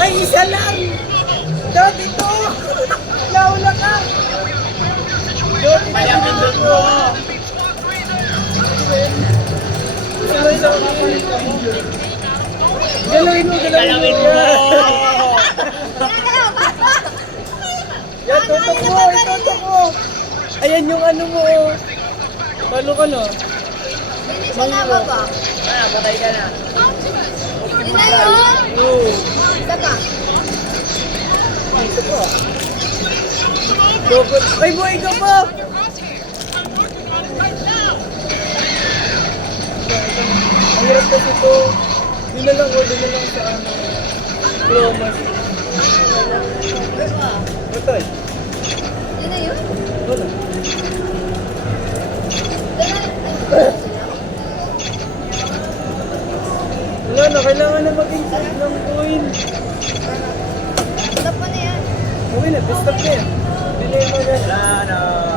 Ay, isa lang! Dati to! Naula ka! Dati na pinindot mo! Galawin mo! Galawin mo! Yan, tutok mo! Itutok mo! Ayan yung ano mo! Talo ka na! Isa na ba ba? Patay ka na! Hindi na yun! Oo! Isa pa. Isa pa! Double! Ay, buhay ka pa! Ang hirap kasi ito. Doon na lang sa ano. Promas. Batay. Hindi na yun? Wala. Wala na, kailangan na maging safe ng coin. Stop mo na yan. Okay na, stop na yan. Bilhin mo na. Wala na.